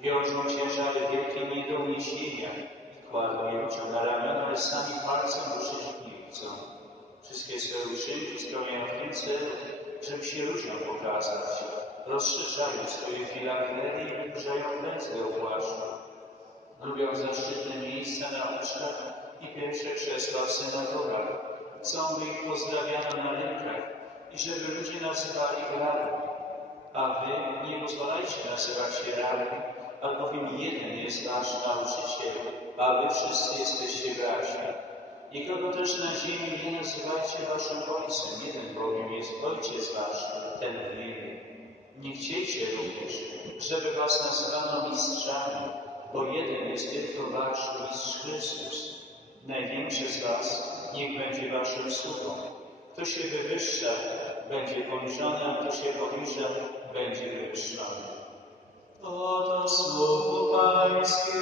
Wiążą ciężary wielkie nie do uniesienia i kładą je na ramiona, ale sami palcem ruszyć ich nie chcą. Wszystkie swoje uczynki spełniają w tym celu, żeby się ludziom pokazać. Rozszerzają swoje filaterie i wyburzają ręce o płaszczu. Lubią zaszczytne miejsca na ucztach i pierwsze krzesła w synagogach. Chcą, by ich pozdrawiano na rynkach i żeby ludzie nazywali radni. A wy nie pozwalajcie nazywać się radni, albowiem jeden jest nasz nauczyciel, a wy wszyscy jesteście braćmi. Nikogo też na ziemi nie nazywajcie waszym ojcem, jeden bowiem jest ojciec wasz, ten w niebie. Nie chciejcie również, żeby was nazywano mistrzami, bo jeden jest tylko wasz mistrz Chrystus. Największy z was niech będzie waszym sługą. Kto się wywyższa, będzie poniżony, a kto się poniża, będzie wywyższony. Oto słowo Pańskie.